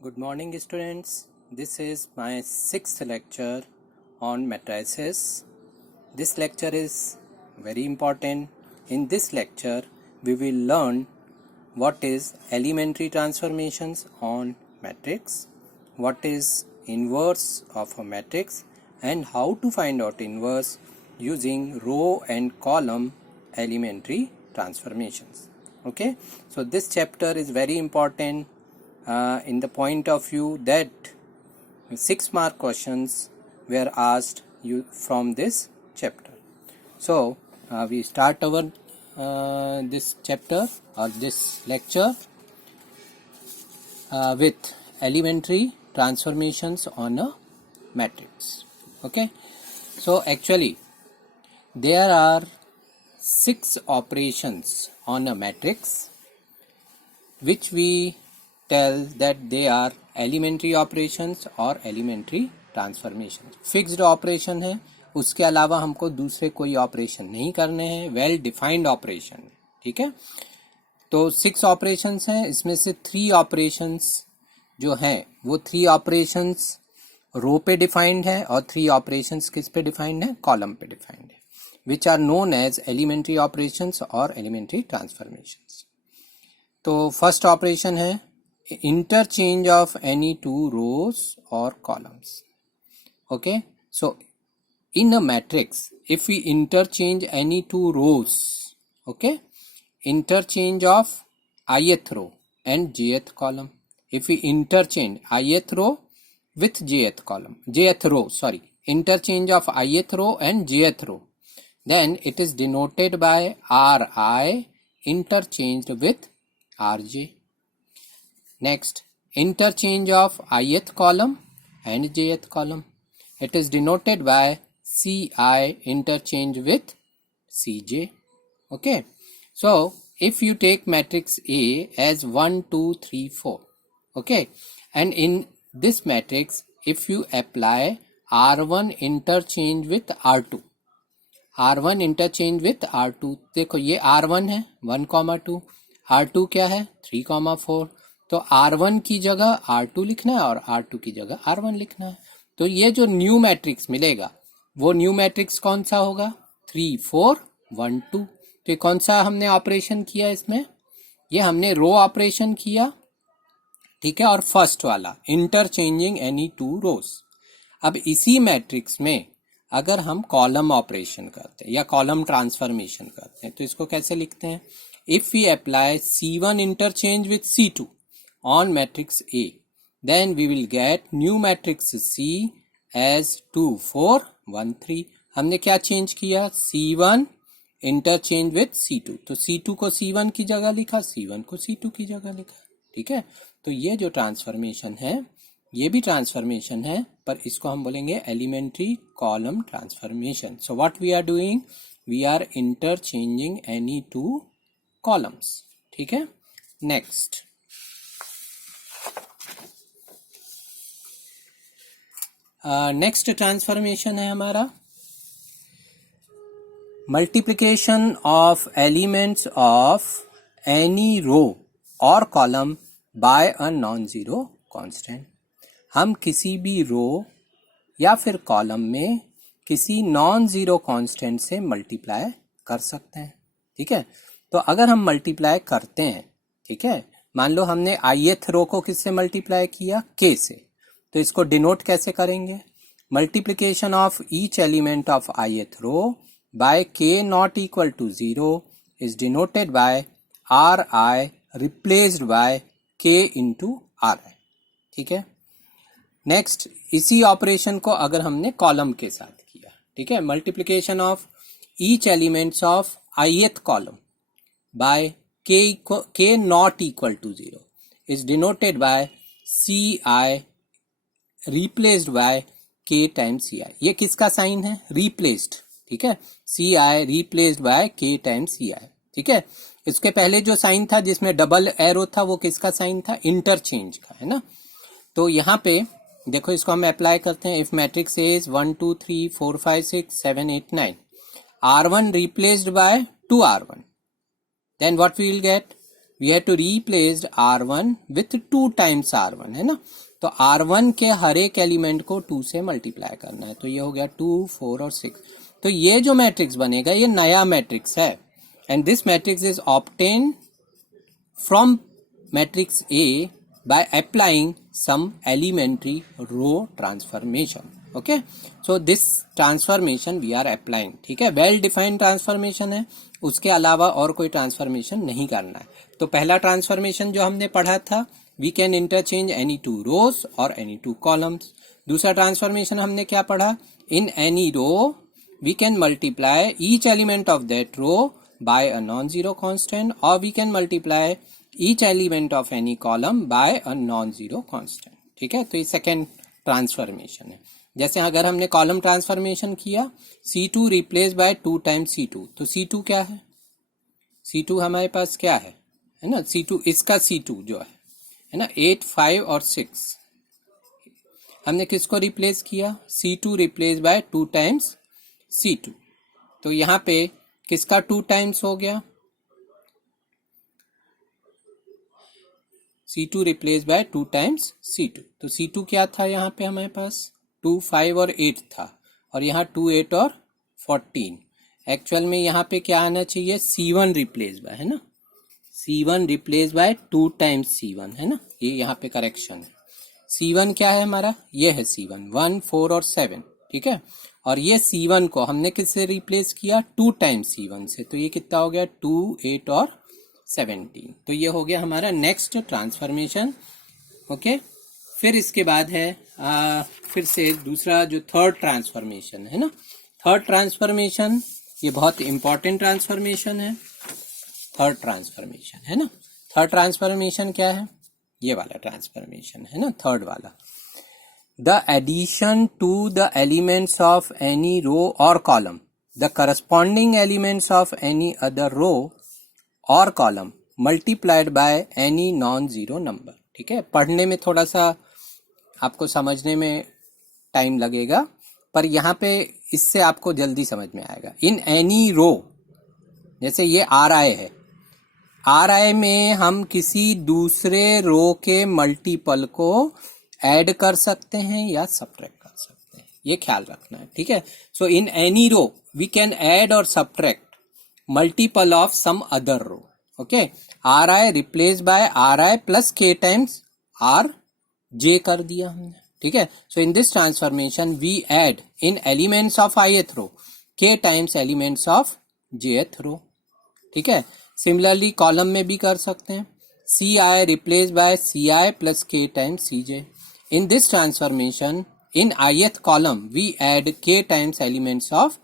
Good morning, students. This is my sixth lecture on matrices. This lecture is very important. In this lecture, we will learn what is elementary transformations on matrix, what is inverse of a matrix, and how to find out inverse using row and column elementary transformations. Okay, so this chapter is very important in the point of view that 6-mark questions were asked from this chapter. So we start our this chapter or this lecture with elementary transformations on a matrix. Okay, so actually there are 6 operations on a matrix which we tell that they are elementary operations और elementary transformations. Fixed operation है, उसके अलावा हमको दूसरे कोई operation नहीं करने हैं, वेल डिफाइंड ऑपरेशन. ठीक है, तो 6 ऑपरेशंस हैं, इसमें से 3 ऑपरेशंस जो हैं वो 3 ऑपरेशंस रो पे डिफाइंड है और 3 ऑपरेशंस किस पे डिफाइंड है, कॉलम पे डिफाइंड है, which are known as elementary operations और एलिमेंट्री ट्रांसफॉर्मेशंस. तो फर्स्ट ऑपरेशन है interchange of any 2 rows or columns. Okay, so in a matrix if we interchange any 2 rows, okay, interchange of ith row and jth column, if we interchange ith row with jth row, interchange of ith row and jth row, then it is denoted by ri interchanged with rj. Next, interchange of ith column and jth column, it is denoted by ci interchange with cj. Okay, so if you take matrix A as 1 2 3 4, okay, and in this matrix if you apply r1 interchange with r2, r1 interchange with r2, देखो ये r1 है 1,2, r2 क्या है 3,4, तो r1 की जगह r2 लिखना है और r2 की जगह r1 लिखना है. तो ये जो न्यू मैट्रिक्स मिलेगा वो न्यू मैट्रिक्स कौन सा होगा, 3 4 1 2. तो ये कौन सा हमने ऑपरेशन किया, इसमें ये हमने रो ऑपरेशन किया. ठीक है, और फर्स्ट वाला इंटरचेंजिंग एनी 2 रोज. अब इसी मैट्रिक्स में अगर हम कॉलम ऑपरेशन करते हैं या कॉलम ट्रांसफॉर्मेशन करते हैं तो इसको कैसे लिखते हैं, if we apply c1 interchange with c2 on matrix A, then we will get new matrix C as 2 4 1 3. हमने क्या चेंज किया, C1 इंटरचेंज विथ C2, तो C2 को C1 की जगह लिखा, C1 को C2 की जगह लिखा. ठीक है, तो ये जो ट्रांसफॉर्मेशन है ये भी ट्रांसफॉर्मेशन है, पर इसको हम बोलेंगे elementary column transformation. So what we are doing, we are interchanging any 2 columns. ठीक है, नेक्स्ट नेक्स्ट ट्रांसफॉर्मेशन है हमारा multiplication of elements of any row और column by a non zero constant. हम किसी भी रो या फिर कॉलम में किसी नॉन जीरो कांस्टेंट से मल्टीप्लाई कर सकते हैं. ठीक है, तो अगर हम मल्टीप्लाई करते हैं, ठीक है, मान लो हमने ith रो को किससे मल्टीप्लाई किया, k से, तो इसको डिनोट कैसे करेंगे, multiplication of each element of ith row by k not equal to 0 is denoted by ri replaced by k into ri. ठीक है, नेक्स्ट इसी ऑपरेशन को अगर हमने कॉलम के साथ किया, ठीक है, multiplication of each elements of ith column by k not equal to 0 is denoted by ci replaced by k times ci. ये किसका साइन है, रिप्लेस्ड. ठीक है, ci replaced by k times ci. ठीक है, इसके पहले जो साइन था जिसमें डबल एरो था वो किसका साइन था, इंटरचेंज का, है ना. तो यहाँ पे देखो इसको हम अप्लाई करते हैं. If matrix is 1 2 3 4 5 6 7 8 9, r1 replaced by 2r1, then what we will get, we have to replaced R1 with 2 times R1, है ना। तो R1 के हर एक एलिमेंट को 2 से मल्टीप्लाई करना है, तो ये हो गया 2, 4 और 6। तो ये जो मैट्रिक्स बनेगा ये नया मैट्रिक्स है, and this matrix is obtain from matrix A by applying some elementary row transformation. Okay, so this transformation we are applying, ठीक है। वेल डिफाइंड ट्रांसफॉर्मेशन है, उसके अलावा और कोई ट्रांसफॉर्मेशन नहीं करना है। तो पहला ट्रांसफॉर्मेशन जो हमने पढ़ा था, we can interchange any two rows और एनी टू कॉलम्स। दूसरा ट्रांसफॉर्मेशन हमने क्या पढ़ा, in any row we can multiply each element of that row by a non zero constant, और we can multiply each element of any column by a non-zero constant, ठीक है। तो ये second transformation है। जैसे अगर हमने कॉलम ट्रांसफॉर्मेशन किया, C2 replace by 2 times C2, तो C2 क्या है, C2 हमारे पास क्या है ना, C2 इसका C2 जो है ना 8, 5 और 6, हमने किसको रिप्लेस किया, C2 replace by 2 times C2। तो यहाँ पे किसका 2 टाइम्स हो गया, C2 replace by 2 times C2। तो C2 क्या था यहाँ पे हमारे पास, 2, 5 और 8 था, और यहाँ 2, 8 और 14। एक्चुअल में यहाँ पे क्या आना चाहिए, C1 रिप्लेस बाय, है ना, C1 replace by 2 times C1, है ना, ये यहाँ पे करेक्शन है। C1 क्या है हमारा, ये है C1, 1, 4 और 7, ठीक है। और ये C1 को हमने किससे रिप्लेस किया, 2 टाइम्स C1 से, तो ये कितना हो गया, 2, 8 और 17। तो ये हो गया हमारा नेक्स्ट ट्रांसफॉर्मेशन। ओके, फिर इसके बाद है फिर से दूसरा जो थर्ड ट्रांसफॉर्मेशन है ना, थर्ड ट्रांसफॉर्मेशन ये बहुत इंपॉर्टेंट ट्रांसफॉर्मेशन है। थर्ड ट्रांसफॉर्मेशन है ना, थर्ड ट्रांसफॉर्मेशन क्या है, ये वाला ट्रांसफॉर्मेशन है ना, थर्ड वाला, the addition to the elements of any row और column the corresponding elements of any other row और column multiplied by any non zero number, ठीक है। पढ़ने में थोड़ा सा आपको समझने में टाइम लगेगा, पर यहाँ पे इससे आपको जल्दी समझ में आएगा। इन एनी रो, जैसे ये RI है, RI में हम किसी दूसरे रो के मल्टीपल को ऐड कर सकते हैं या सब्ट्रैक्ट कर सकते हैं, ये ख्याल रखना है, ठीक है। So in any row we can add और subtract multiple of some other row. Okay, Ri replaced by Ri plus k times Rj कर दिया हमने, ठीक है। So in this transformation we add in elements of ith row k times elements of jth row, ठीक है। Similarly column में भी कर सकते हैं, Ci replaced by Ci plus k times Cj. In this transformation in ith column we add k times elements of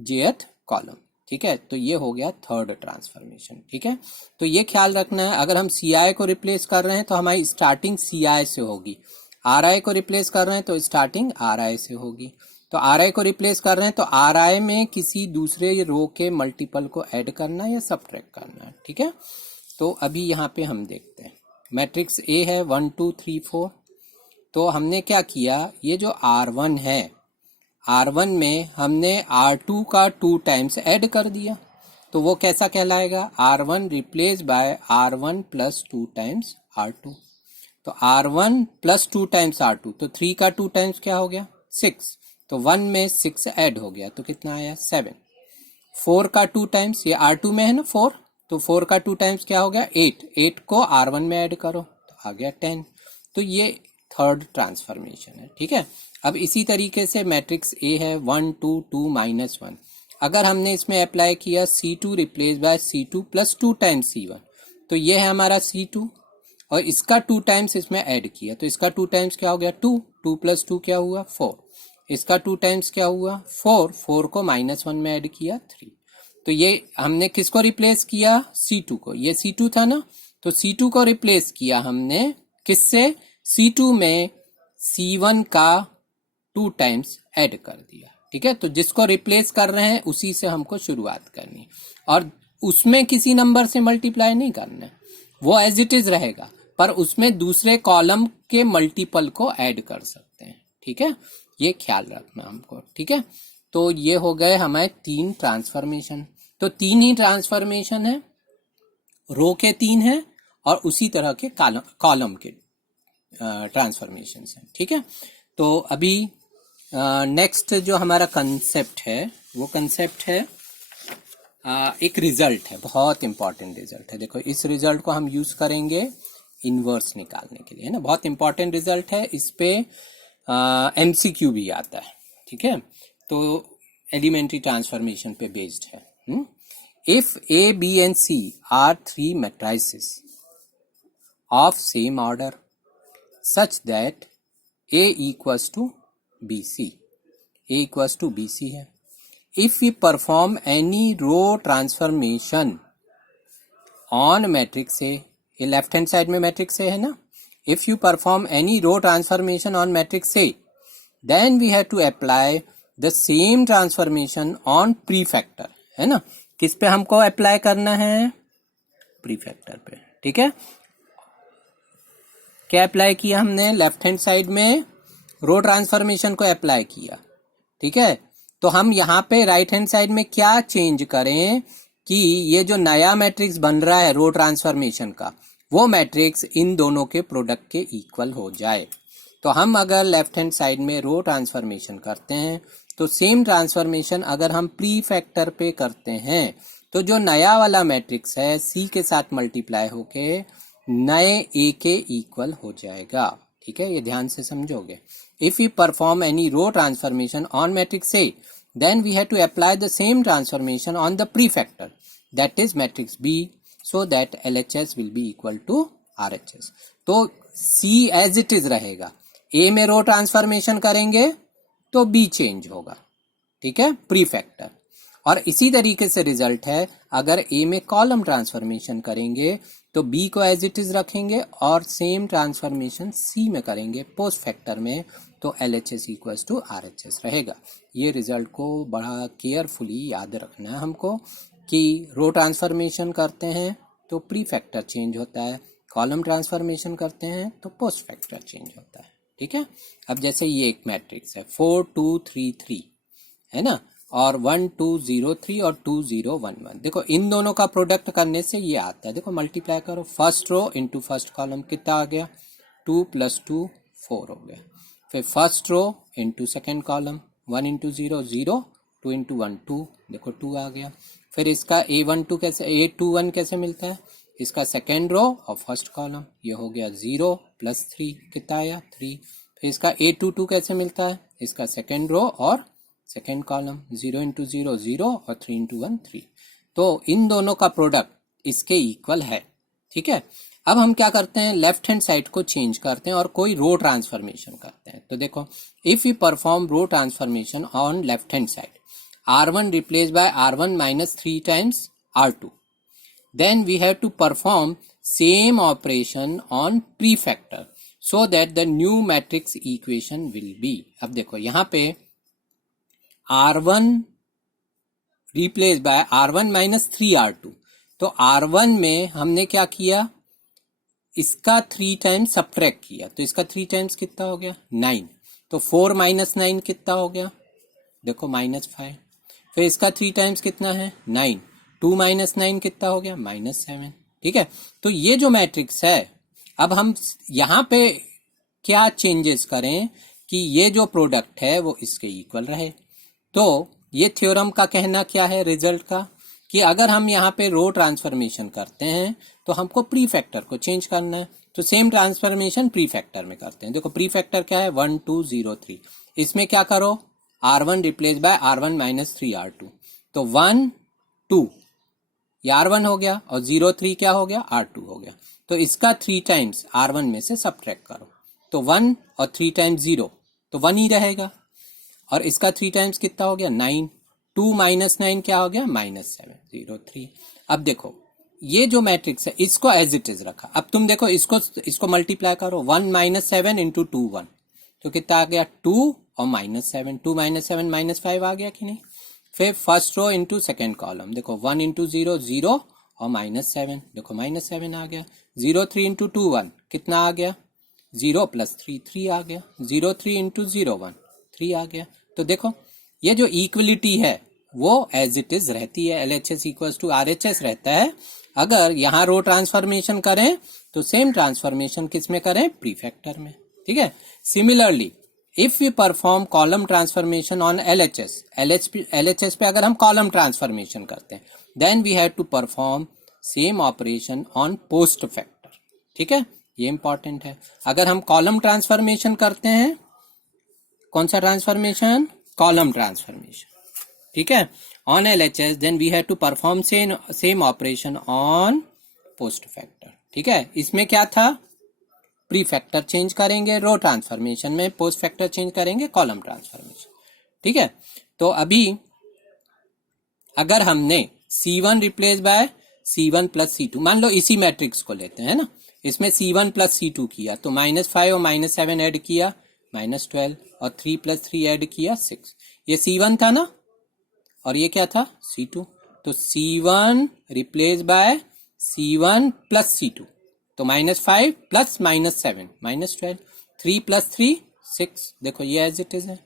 jth column, ठीक है। तो ये हो गया थर्ड ट्रांसफॉर्मेशन, ठीक है। तो ये ख्याल रखना है, अगर हम Ci को रिप्लेस कर रहे हैं तो हमारी स्टार्टिंग Ci से होगी, Ri को रिप्लेस कर रहे हैं तो स्टार्टिंग Ri से होगी। तो Ri को रिप्लेस कर रहे हैं तो Ri में किसी दूसरे रो के मल्टीपल को ऐड करना है या सब्ट्रैक्ट करना है, ठीक है। तो अभी यहाँ पे हम देखते हैं, मैट्रिक्स A है 1, 2, 3, 4। तो हमने क्या किया, ये जो R1 है, R1 में हमने R2 का 2 टाइम्स ऐड कर दिया, तो वो कैसा कहलाएगा, R1 replace by R1 plus 2 times R2। तो R1 प्लस 2 टाइम्स R2, तो 3 का 2 टाइम्स क्या हो गया, 6। तो 1 में 6 ऐड हो गया, तो कितना आया, 7। 4 का 2 टाइम्स, ये R2 में है ना 4, तो 4 का 2 टाइम्स क्या हो गया, 8। 8 को R1 में ऐड करो तो आ गया 10। तो ये थर्ड ट्रांसफॉर्मेशन है, ठीक है। अब इसी तरीके से मैट्रिक्स A है 1, 2, 2, -1। अगर हमने इसमें अप्लाई किया C2 replace by C2 plus 2 times C1, तो ये है हमारा C2, और इसका 2 टाइम्स इसमें ऐड किया, तो इसका 2 टाइम्स क्या हो गया, 2। 2 प्लस 2 क्या हुआ, 4। इसका 2 टाइम्स क्या हुआ, 4। 4 को -1 में ऐड किया, 3। तो ये हमने किसको रिप्लेस किया, C2 को, ये C2 था ना, तो C2 को रिप्लेस किया हमने किससे, C2 में C1 का 2 टाइम्स ऐड कर दिया, ठीक है। तो जिसको रिप्लेस कर रहे हैं उसी से हमको शुरुआत करनी है, और उसमें किसी नंबर से मल्टीप्लाई नहीं करना है, वो एज इट इज रहेगा, पर उसमें दूसरे कॉलम के मल्टीपल को ऐड कर सकते हैं, ठीक है। ये ख्याल रखना हमको, ठीक है। तो ये हो गए हमारे 3 ट्रांसफॉर्मेशन। तो 3 ही ट्रांसफॉर्मेशन है, रो के 3 है और उसी तरह के कॉलम के ट्रांसफॉर्मेशन हैं, ठीक है। तो अभी नेक्स्ट जो हमारा कंसेप्ट है वो कंसेप्ट है एक रिजल्ट है, बहुत इंपॉर्टेंट रिजल्ट है। देखो इस रिजल्ट को हम यूज करेंगे इनवर्स निकालने के लिए, है ना। बहुत इंपॉर्टेंट रिजल्ट है, इस पे एमसीक्यू भी आता है, ठीक है। तो एलिमेंट्री ट्रांसफॉर्मेशन पे बेस्ड है। If A B and C are three matrices of same order such that A equals to B C, A equals to B C है। If we perform any row transformation on matrix A, ये left hand side में matrix A है ना। If you perform any row transformation on matrix A, then we have to apply the same transformation on प्रीफैक्टर, है ना। किस पे हमको apply करना है? प्रीफैक्टर पे, ठीक है। क्या अप्लाई किया हमने? लेफ्ट हैंड साइड में रो ट्रांसफॉर्मेशन को अप्लाई किया, ठीक है। तो हम यहाँ पे राइट हैंड साइड में क्या चेंज करें कि ये जो नया मैट्रिक्स बन रहा है रो ट्रांसफॉर्मेशन का, वो मैट्रिक्स इन दोनों के प्रोडक्ट के इक्वल हो जाए। तो हम अगर लेफ्ट हैंड साइड में रो ट्रांसफॉर्मेशन करते हैं तो सेम ट्रांसफॉर्मेशन अगर हम प्री फैक्टर पे करते हैं तो जो नया वाला मैट्रिक्स है सी के साथ मल्टीप्लाई होके नए ए के इक्वल हो जाएगा, ठीक है। ये ध्यान से समझोगे। If you perform any row transformation on matrix A, then we have to apply the same transformation on the prefactor, that is matrix B, so that LHS will be equal to RHS. तो C as it is रहेगा, A में रो transformation करेंगे तो B change होगा, ठीक है, प्रीफैक्टर। और इसी तरीके से रिजल्ट है, अगर A में कॉलम ट्रांसफॉर्मेशन करेंगे तो B को एज इट इज रखेंगे और सेम ट्रांसफॉर्मेशन C में करेंगे पोस्ट फैक्टर में, तो LHS इक्वल्स टू RHS रहेगा। ये रिजल्ट को बड़ा केयरफुली याद रखना है हमको कि रो ट्रांसफॉर्मेशन करते हैं तो प्री फैक्टर चेंज होता है, कॉलम ट्रांसफॉर्मेशन करते हैं तो पोस्ट फैक्टर चेंज होता है, ठीक है। अब जैसे ये एक मैट्रिक्स है 4 2 3 3, है ना, और 1 2 0 3 और 2 0 1 1। देखो इन दोनों का प्रोडक्ट करने से ये आता है, देखो मल्टीप्लाई करो, first row into first column कितना आ गया? 2 + 2 4 हो गया। फिर first row into second column, 1 into 0 0, 2 into 1 2, देखो 2 आ गया। फिर इसका A12 कैसे, A21 कैसे मिलता है? इसका सेकेंड रो और फर्स्ट कॉलम, ये हो गया 0 + 3, कितना आया? 3। फिर इसका A22 कैसे मिलता है? इसका सेकेंड रो और सेकेंड कॉलम, 0 इंटू 0 0 और 3 इंटू 1 3। तो इन दोनों का प्रोडक्ट इसके इक्वल है, ठीक है। अब हम क्या करते हैं, लेफ्ट हैंड साइड को चेंज करते हैं और कोई रो ट्रांसफॉर्मेशन करते हैं। तो देखो if you perform row transformation on left hand side, R1 replaced by R1 minus 3 times R2, then we have to perform same operation on prefactor so that the new matrix equation will be, अब देखो यहाँ पे R1 replaced by R1 minus 3 R2, तो R1 में हमने क्या किया, इसका 3 टाइम्स सब्ट्रैक्ट किया, तो इसका 3 टाइम्स कितना हो गया? 9। तो 4 - 9 कितना हो गया? देखो -5। फिर इसका 3 टाइम्स कितना है? 9। 2 - 9 कितना हो गया? -7, ठीक है। तो ये जो मैट्रिक्स है, अब हम यहाँ पे क्या चेंजेस करें कि ये जो प्रोडक्ट है वो इसके इक्वल रहे। तो ये थ्योरम का कहना क्या है रिजल्ट का, कि अगर हम यहाँ पे रो ट्रांसफॉर्मेशन करते हैं तो हमको प्री फैक्टर को चेंज करना है, तो सेम ट्रांसफॉर्मेशन प्री फैक्टर में करते हैं। देखो प्री फैक्टर क्या है? 1 2 0 3। इसमें क्या करो, R1 replace by R1 minus 3 R2, तो 1 2 ये R1 हो गया और 0 3 क्या हो गया? R2 हो गया। तो इसका 3 टाइम्स R1 में से सब्ट्रैक्ट करो, तो 1 और 3 टाइम्स 0, तो 1 ही रहेगा। और इसका 3 टाइम्स कितना हो गया? 9। 2 - 9 क्या हो गया? -7 0 3। अब देखो ये जो मैट्रिक्स है इसको एज इट इज रखा। अब तुम देखो इसको मल्टीप्लाई करो, 1 - 7 इंटू 2 1, तो कितना आ गया? 2 और -7, 2 - 7 -5 आ गया कि नहीं। फिर first row into second column, देखो 1 इंटू 0 0 और -7, देखो -7 आ गया। 0 3 इंटू 2 1 कितना आ गया? 0 + 3 3 आ गया। 0 3 इंटू 0 1 3 आ गया। तो देखो ये जो इक्वलिटी है वो एज इट इज रहती है, LHS इक्वल्स टू RHS रहता है। अगर यहाँ रो ट्रांसफॉर्मेशन करें तो सेम ट्रांसफॉर्मेशन किस में करें, प्रीफैक्टर में, ठीक है। Similarly if we perform column transformation on LHS पे अगर हम कॉलम ट्रांसफॉर्मेशन करते हैं, then we have to perform same operation on post factor, ठीक है, ये इंपॉर्टेंट है। अगर हम कॉलम ट्रांसफॉर्मेशन करते हैं, कौन सा ट्रांसफॉर्मेशन, कॉलम ट्रांसफॉर्मेशन, ठीक है, on LHS, then we have to perform same operation on post factor, ठीक है। इसमें क्या था, प्री फैक्टर चेंज करेंगे रो ट्रांसफॉर्मेशन में, पोस्ट फैक्टर चेंज करेंगे कॉलम ट्रांसफॉर्मेशन, ठीक है। तो अभी अगर हमने C1 replace by C1 plus C2, मान लो इसी मैट्रिक्स को लेते हैं ना, इसमें C1 प्लस C2 किया तो -5 और -7 ऐड किया -12 और 3 प्लस 3 ऐड किया 6, ये C1 था ना, और ये क्या था, C2। तो C1 replace by C1 plus C2, तो -5 प्लस -7 -12, 3 प्लस 3 6, देखो ये एज इट इज है।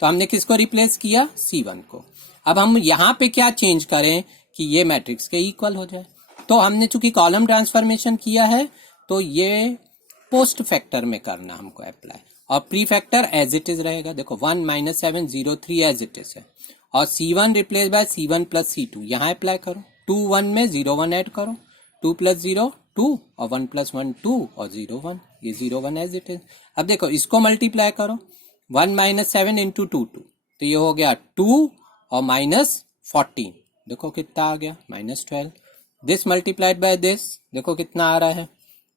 तो हमने किसको रिप्लेस किया, C1 को। अब हम यहाँ पे क्या चेंज करें कि ये मैट्रिक्स के इक्वल हो जाए, तो हमने चूंकि कॉलम ट्रांसफॉर्मेशन किया है तो ये पोस्ट फैक्टर में करना हमको अप्लाई, और pre factor as it is रहेगा, देखो 1 -7 0 3 एज इट इज है, और C1 replace by C1 plus C2 यहाँ अप्लाई करो, 2 1 में 0 1 ऐड करो, 2 प्लस 0 2 और 1 प्लस 1 2 और 0 1, ये 0 1 एज इट इज। अब देखो इसको मल्टीप्लाई करो, 1 -7 इंटू 2 2, तो ये हो गया 2 और -14, देखो कितना आ गया -12। दिस मल्टीप्लाइड बाय दिस, देखो कितना आ रहा है,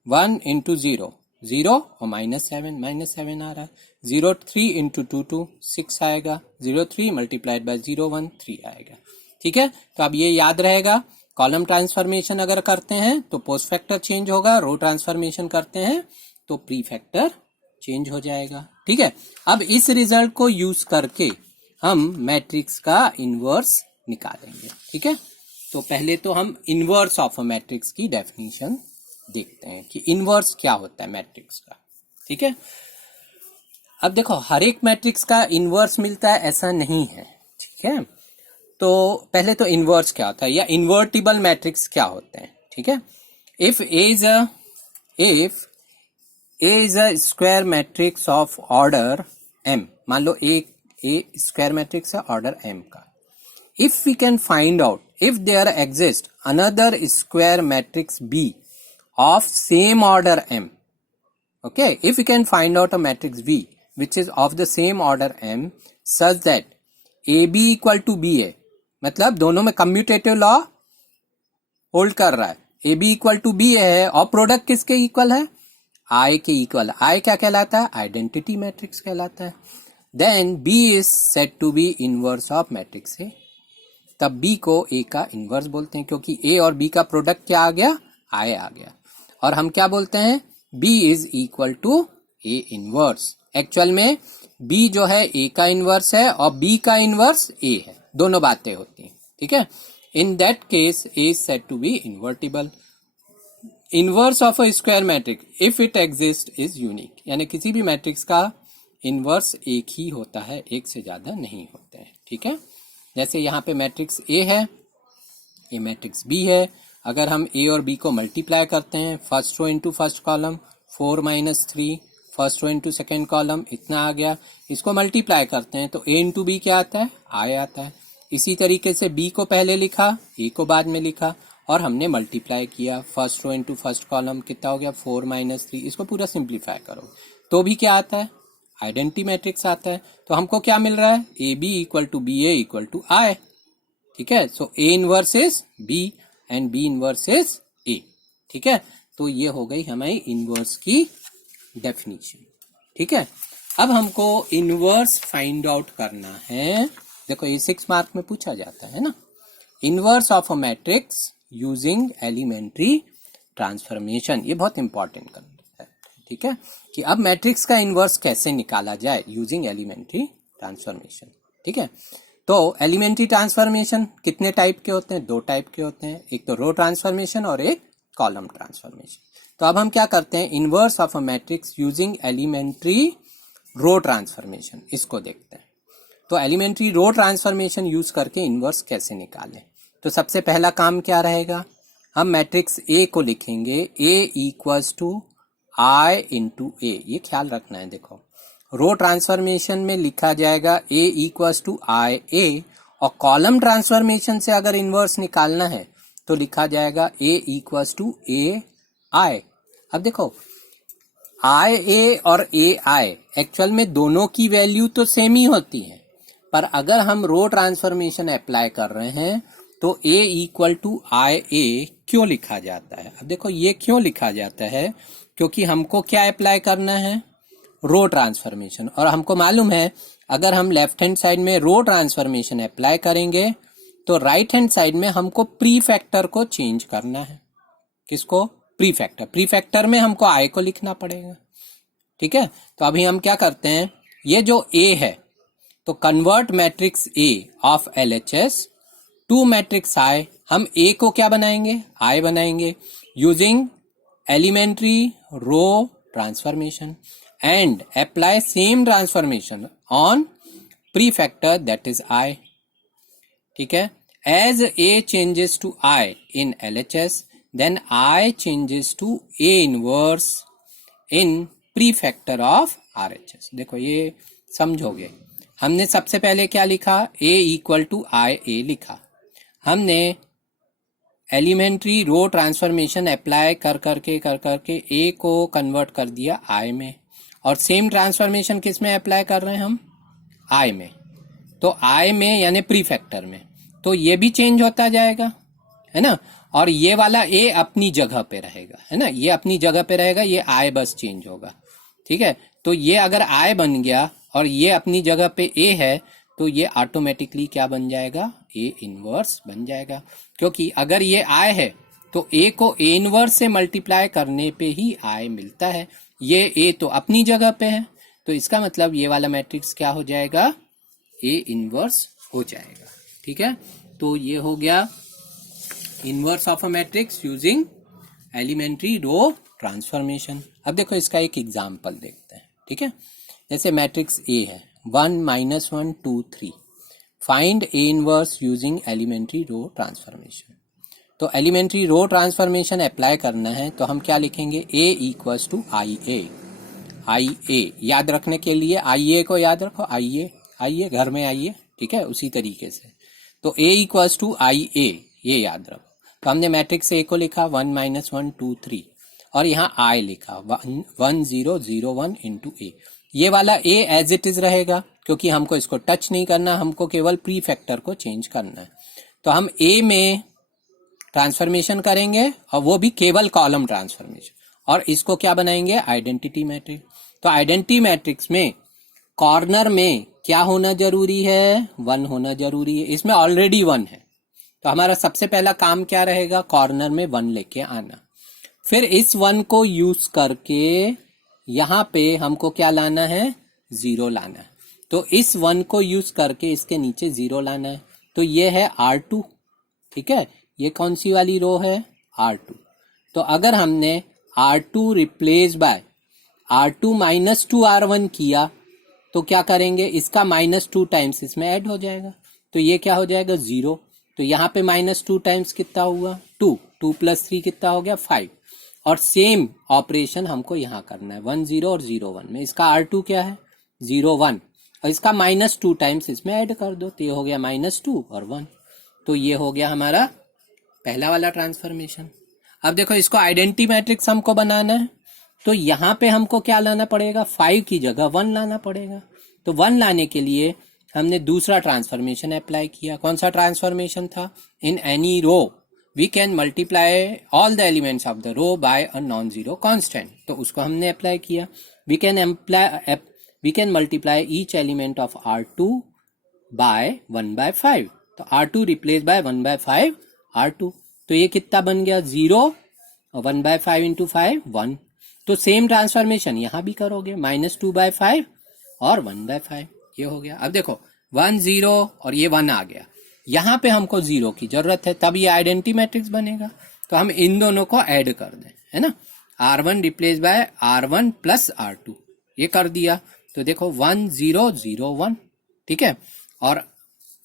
1 इंटू 0 0 और -7 आ रहा है, 0 3 इंटू 2 2 6 आएगा, 0 3 मल्टीप्लाइड बाय 0 1 3 आएगा, ठीक है। तो अब ये याद रहेगा, कॉलम ट्रांसफॉर्मेशन अगर करते हैं तो पोस्ट फैक्टर चेंज होगा, रो ट्रांसफॉर्मेशन करते हैं तो प्री फैक्टर चेंज हो जाएगा, ठीक है। अब इस रिजल्ट को यूज करके हम मैट्रिक्स का इनवर्स निकालेंगे, ठीक है। तो पहले तो हम इनवर्स ऑफ अ मैट्रिक्स की डेफिनेशन देखते हैं कि इनवर्स क्या होता है मैट्रिक्स का, ठीक है। अब देखो हर एक मैट्रिक्स का इनवर्स मिलता है ऐसा नहीं है, ठीक है। तो पहले तो इनवर्स क्या होता है या इन्वर्टिबल मैट्रिक्स क्या होते हैं, ठीक है। If A is a square matrix of order m, मान लो ए स्क्वायर मैट्रिक्स है ऑर्डर m का, if we can find out if there exist another square matrix b of same order m, okay, if we can find out a matrix V which is of the same order m such that AB equal to BA, मतलब दोनों में commutative law hold कर रहा है, AB equal to BA है और product किसके equal है, I के इक्वल। I क्या कहलाता है, आइडेंटिटी मैट्रिक्स कहलाता है। Then B is said to be inverse of matrix A, तब B को A का इनवर्स बोलते हैं क्योंकि A और B का प्रोडक्ट क्या आ गया, I आ गया, और हम क्या बोलते हैं, B is equal to A inverse. Actual में B जो है A का इनवर्स है और B का इनवर्स A है, दोनों बातें होती हैं, ठीक है। In that case A is said to be invertible. Inverse of a square matrix if it exist is unique, यानी किसी भी मैट्रिक्स का इनवर्स एक ही होता है, एक से ज्यादा नहीं होते हैं, ठीक है। जैसे यहाँ पे मैट्रिक्स A है, ये मैट्रिक्स B है, अगर हम A और B को मल्टीप्लाई करते हैं, first row into first column 4 - 3, first row into second column इतना आ गया, इसको मल्टीप्लाई करते हैं तो A इंटू बी क्या आता है, I आता है। इसी तरीके से B को पहले लिखा, A को बाद में लिखा और हमने मल्टीप्लाई किया, first row into first column कितना हो गया 4 - 3, इसको पूरा सिंप्लीफाई करो तो भी क्या आता है, आइडेंटिटी मैट्रिक्स आता है। तो हमको क्या मिल रहा है, AB equal to BA equal to I, ठीक है। So A inverse is B and B inverse is A, ठीक है। तो ये हो गई हमारी इनवर्स की डेफिनेशन, ठीक है। अब हमको इनवर्स फाइंड आउट करना है, देखो ये 6 मार्क में पूछा जाता है ना, inverse of a matrix using elementary transformation, ये बहुत इंपॉर्टेंट करना है, ठीक है, कि अब मैट्रिक्स का इनवर्स कैसे निकाला जाए यूजिंग एलिमेंट्री ट्रांसफॉर्मेशन, ठीक है। तो एलिमेंट्री ट्रांसफॉर्मेशन कितने टाइप के होते हैं, 2 टाइप के होते हैं, एक तो रो ट्रांसफॉर्मेशन और एक कॉलम ट्रांसफॉर्मेशन। तो अब हम क्या करते हैं, inverse of a matrix using elementary row transformation, इसको देखते हैं। तो एलिमेंट्री रो ट्रांसफॉर्मेशन यूज करके इनवर्स कैसे निकालें। तो सबसे पहला काम क्या रहेगा, हम मैट्रिक्स ए को लिखेंगे ए इक्वल्स टू आई इंटू ए। ये ख्याल रखना है, देखो रो ट्रांसफॉर्मेशन में लिखा जाएगा ए इक्वल्स टू आई ए, और कॉलम ट्रांसफॉर्मेशन से अगर इनवर्स निकालना है तो लिखा जाएगा ए इक्वल्स टू ए आई। अब देखो आई ए और ए आई एक्चुअल में दोनों की वैल्यू तो सेम ही होती है, पर अगर हम रो ट्रांसफॉर्मेशन अप्लाई कर रहे हैं तो a इक्वल टू आई ए क्यों लिखा जाता है। अब देखो ये क्यों लिखा जाता है, क्योंकि हमको क्या अप्लाई करना है, रो ट्रांसफॉर्मेशन। और हमको मालूम है अगर हम लेफ्ट हैंड साइड में रो ट्रांसफॉर्मेशन अप्लाई करेंगे तो राइट हैंड साइड में हमको प्री फैक्टर को चेंज करना है। किसको, प्री फैक्टर। प्री फैक्टर में हमको आई को लिखना पड़ेगा, ठीक है। तो अभी हम क्या करते हैं, ये जो a है तो convert matrix A of LHS to matrix I, हम A को क्या बनाएंगे, I बनाएंगे using elementary row transformation and apply same transformation on prefactor that is I, ठीक है। As A changes to I in LHS then I changes to A inverse in prefactor of RHS। देखो ये समझोगे, हमने सबसे पहले क्या लिखा, A इक्वल टू आई ए लिखा, हमने एलिमेंट्री रो ट्रांसफॉर्मेशन अप्लाई कर करके A को कन्वर्ट कर दिया I में, और सेम ट्रांसफॉर्मेशन किस में अप्लाई कर रहे हैं हम, I में। तो I में यानी प्रीफैक्टर में, तो ये भी चेंज होता जाएगा, है ना। और ये वाला A अपनी जगह पे रहेगा, है ना, ये अपनी जगह पे रहेगा, ये I बस चेंज होगा, ठीक है। तो ये अगर I बन गया और ये अपनी जगह पे A है तो ये ऑटोमेटिकली क्या बन जाएगा, A इनवर्स बन जाएगा। क्योंकि अगर ये I है तो A को A इनवर्स से मल्टीप्लाई करने पे ही I मिलता है, ये A तो अपनी जगह पे है, तो इसका मतलब ये वाला मैट्रिक्स क्या हो जाएगा, A इनवर्स हो जाएगा, ठीक है। तो ये हो गया inverse of a matrix using elementary row transformation. अब देखो इसका एक एग्जाम्पल देखते हैं, ठीक है। जैसे मैट्रिक्स A है 1 - 1 2 3, find A inverse using elementary row transformation. तो एलिमेंट्री रो ट्रांसफॉर्मेशन अप्लाई करना है तो हम क्या लिखेंगे, A equals to I A. याद रखने के लिए आई ए को याद रखो, आइए घर में आइए, ठीक है, उसी तरीके से। तो A इक्वल्स टू आई ए, ये याद रखो। तो हमने मैट्रिक्स A को लिखा 1 - 1 2 3, और यहाँ I लिखा 1 0 0 1 इंटू A। ये वाला A एज इट इज रहेगा क्योंकि हमको इसको टच नहीं करना, हमको केवल प्री फैक्टर को चेंज करना है। तो हम A में ट्रांसफॉर्मेशन करेंगे और वो भी केवल कॉलम ट्रांसफॉर्मेशन, और इसको क्या बनाएंगे, आइडेंटिटी मैट्रिक्स। तो आइडेंटिटी मैट्रिक्स में कॉर्नर में क्या होना जरूरी है, 1 होना जरूरी है। इसमें ऑलरेडी 1 है, तो हमारा सबसे पहला काम क्या रहेगा, कॉर्नर में 1 लेके आना। फिर इस 1 को यूज करके यहाँ पे हमको क्या लाना है, 0 लाना है। तो इस 1 को यूज करके इसके नीचे 0 लाना है। तो ये है R2, ठीक है। ये कौन सी वाली रो है, R2। तो अगर हमने R2 replace by R2 - 2R1 किया तो क्या करेंगे, इसका -2 टाइम्स इसमें ऐड हो जाएगा, तो ये क्या हो जाएगा, 0। तो यहाँ पे -2 टाइम्स कितना हुआ, 2 2 + 3 कितना हो गया, 5। और सेम ऑपरेशन हमको यहाँ करना है 1 0 और 0 1 में। इसका R2 क्या है, 0 1, और इसका -2 टाइम्स इसमें ऐड कर दो, तो ये हो गया -2 और 1। तो ये हो गया हमारा पहला वाला ट्रांसफॉर्मेशन। अब देखो इसको आइडेंटिटी मैट्रिक्स हमको बनाना है, तो यहाँ पे हमको क्या लाना पड़ेगा, 5 की जगह 1 लाना पड़ेगा। तो 1 लाने के लिए हमने दूसरा ट्रांसफॉर्मेशन अप्लाई किया। कौन सा ट्रांसफॉर्मेशन था, in any row we can multiply all the elements of the row by a non zero constant. तो उसको हमने अप्लाई किया। We can multiply each element of R2 by 1/5। तो R2 रिप्लेस बाय 1/5 R2। तो ये कितना बन गया, 0, और 1/5 इंटू 5 1। तो सेम ट्रांसफॉर्मेशन यहाँ भी करोगे, -2/5 और 1/5, ये हो गया। अब देखो 1 0 और ये 1 आ गया, यहाँ पे हमको 0 की जरूरत है, तब ये आइडेंटिटी मैट्रिक्स बनेगा। तो हम इन दोनों को ऐड कर दें, है ना, R1 replace by R1 plus R2, ये कर दिया। तो देखो 1 0 0 1, ठीक है। और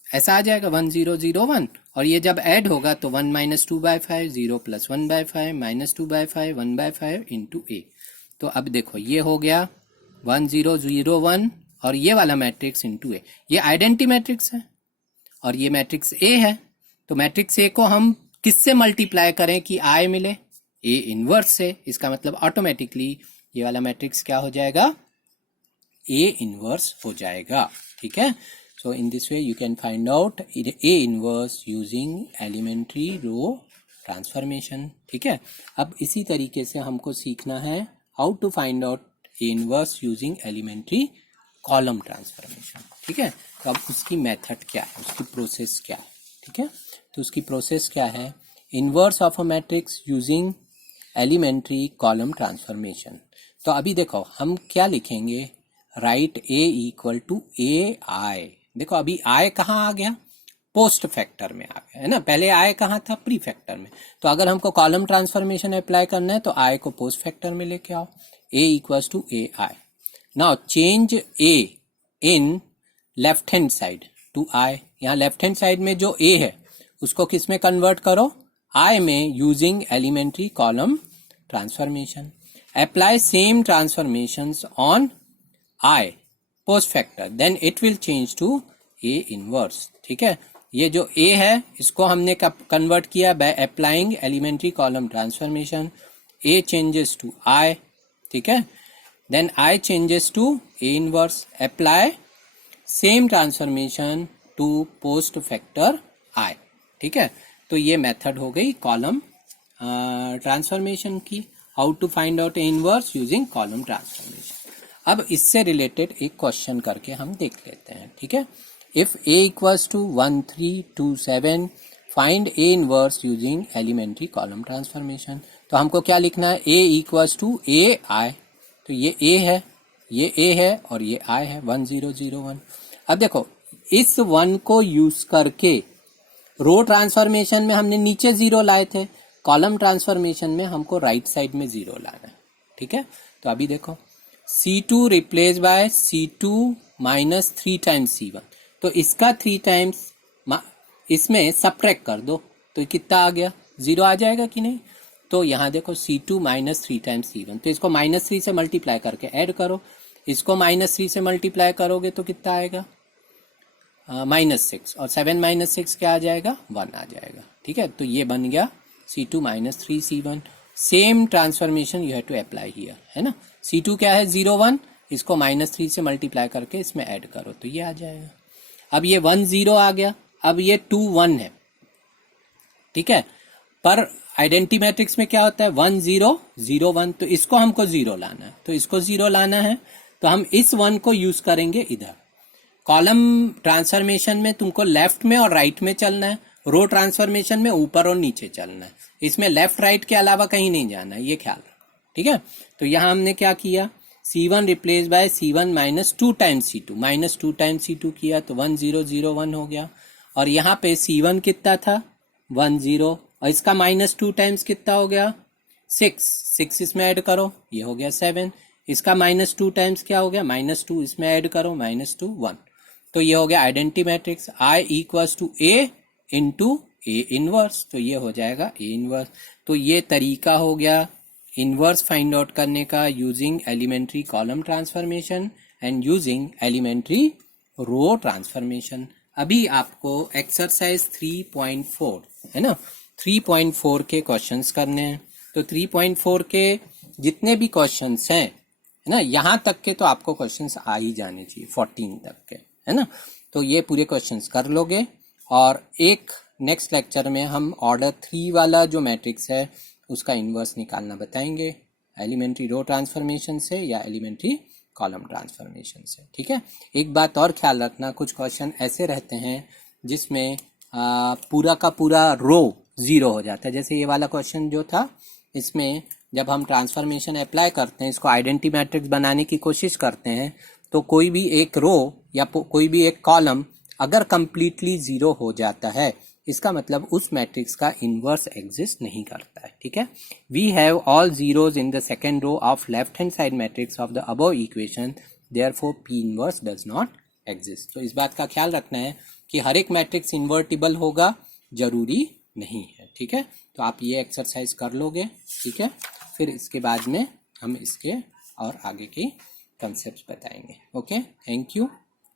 ऐसा आ जाएगा 1 0 0 1, और ये जब ऐड होगा तो 1 माइनस 2/5, 0 प्लस 1/5, माइनस 2/5, 1/5 इंटू ए। तो अब देखो ये हो गया 1 0 0 1 और ये वाला मैट्रिक्स इंटू ए। ये आइडेंटिटी मैट्रिक्स है और ये मैट्रिक्स ए है। तो मैट्रिक्स ए को हम किससे मल्टीप्लाई करें कि आई मिले? ए इनवर्स से। इसका मतलब ऑटोमेटिकली ये वाला मैट्रिक्स क्या हो जाएगा? ए इनवर्स हो जाएगा। ठीक है, so in this way you can find out A inverse using elementary row transformation. ठीक है, अब इसी तरीके से हमको सीखना है how to find out A inverse using elementary column transformation. ठीक है, तो अब उसकी मेथड क्या है, उसकी प्रोसेस क्या है? ठीक है, तो उसकी प्रोसेस क्या है? Inverse of a matrix using elementary column transformation. तो अभी देखो हम क्या लिखेंगे? Write A equal to A I. देखो अभी आई कहाँ आ गया? पोस्ट फैक्टर में आ गया है ना। पहले आई कहाँ था? प्री फैक्टर में। तो अगर हमको कॉलम ट्रांसफॉर्मेशन अप्लाई करना है तो आई को पोस्ट फैक्टर में लेके आओ। A equals to A I. Now change A in left hand side to I. यहाँ लेफ्ट हैंड साइड में जो ए है उसको किस में कन्वर्ट करो? आई में, using elementary column transformation. Apply same transformations on I post factor, then it will change to A inverse. ठीक है, ये जो ए है इसको हमने कन्वर्ट किया by applying elementary column transformation. A changes to I. ठीक है, then I changes to A inverse. Apply same transformation to post factor I. ठीक है, तो ये मेथड हो गई कॉलम ट्रांसफॉर्मेशन की। How to find out A inverse using column transformation. अब इससे रिलेटेड एक क्वेश्चन करके हम देख लेते हैं। ठीक है, if A equals to 1 3 2 7 find A inverse using elementary column transformation. तो हमको क्या लिखना है? A equals to A I. तो ये ए है, ये ए है और ये आई है, 1 0 0 1। अब देखो इस 1 को यूज करके रो ट्रांसफॉर्मेशन में हमने नीचे 0 लाए थे, कॉलम ट्रांसफॉर्मेशन में हमको राइट साइड में 0 लाना है। ठीक है, तो अभी देखो C2 replace by C2 minus 3 times C1। तो इसका 3 टाइम्स इसमें सब्ट्रैक्ट कर दो तो कितना आ गया? 0 आ जाएगा कि नहीं? तो यहाँ देखो C2 माइनस 3 टाइम्स C1, तो इसको -3 से मल्टीप्लाई करके ऐड करो। इसको -3 से मल्टीप्लाई करोगे तो कितना आएगा? -6, और 7 - 6 क्या आ जाएगा? 1 आ जाएगा। ठीक है, तो ये बन गया C2 minus 3 C1। Same transformation you have to apply here, है ना। C2 क्या है? 0 1, इसको -3 से मल्टीप्लाई करके इसमें ऐड करो तो ये आ जाएगा। अब ये 1 0 आ गया, अब ये 2 1 है। ठीक है, पर आइडेंटिटी मैट्रिक्स में क्या होता है? 1 0 0 1, तो इसको हमको 0 लाना है, तो इसको 0 लाना है तो हम इस 1 को यूज करेंगे इधर। कॉलम ट्रांसफॉर्मेशन में तुमको लेफ्ट में और राइट में चलना है, रो ट्रांसफॉर्मेशन में ऊपर और नीचे चलना है। इसमें लेफ्ट राइट के अलावा कहीं नहीं जाना है, ये ख्याल रखो। ठीक है, तो यहाँ हमने क्या किया? C1 replace by C1 minus 2 times C2, -2 times C2 किया तो 1 0 0 1 हो गया। और यहाँ पे C1 कितना था? 1 0, और इसका -2 टाइम्स कितना हो गया? 6 इसमें ऐड करो, ये हो गया 7। इसका -2 टाइम्स क्या हो गया? -2 इसमें ऐड करो, -2 1। तो ये हो गया identity matrix I equals to A into A inverse, तो ये हो जाएगा ए इनवर्स। तो ये तरीका हो गया इनवर्स फाइंड आउट करने का using elementary column transformation and using elementary row transformation. अभी आपको एक्सरसाइज 3.4 है ना, 3.4 के क्वेश्चंस करने हैं। तो 3.4 के जितने भी क्वेश्चंस हैं है ना, यहाँ तक के तो आपको क्वेश्चंस आ ही जाने चाहिए, 14 तक के, है ना। तो ये पूरे क्वेश्चंस कर लोगे और एक नेक्स्ट लेक्चर में हम ऑर्डर 3 वाला जो मैट्रिक्स है उसका इन्वर्स निकालना बताएंगे, एलिमेंट्री रो ट्रांसफॉर्मेशन से या एलिमेंट्री कॉलम ट्रांसफॉर्मेशन से। ठीक है, एक बात और ख्याल रखना, कुछ क्वेश्चन ऐसे रहते हैं जिसमें पूरा का पूरा रो 0 हो जाता है। जैसे ये वाला क्वेश्चन जो था, इसमें जब हम ट्रांसफॉर्मेशन अप्लाई करते हैं, इसको आइडेंटिटी मैट्रिक्स बनाने की कोशिश करते हैं, तो कोई भी एक रो या कोई भी एक कॉलम अगर कंप्लीटली 0 हो जाता है, इसका मतलब उस मैट्रिक्स का इनवर्स एग्जिस्ट नहीं करता है। ठीक है, we have all zeros in the second row of left hand side matrix of the above equation, therefore P inverse does not exist. तो इस बात का ख्याल रखना है कि हर एक मैट्रिक्स इन्वर्टिबल होगा जरूरी नहीं है, ठीक है। तो आप ये एक्सरसाइज कर लोगे, ठीक है। फिर इसके बाद में हम इसके और आगे की कंसेप्ट बताएंगे। Okay, thank you.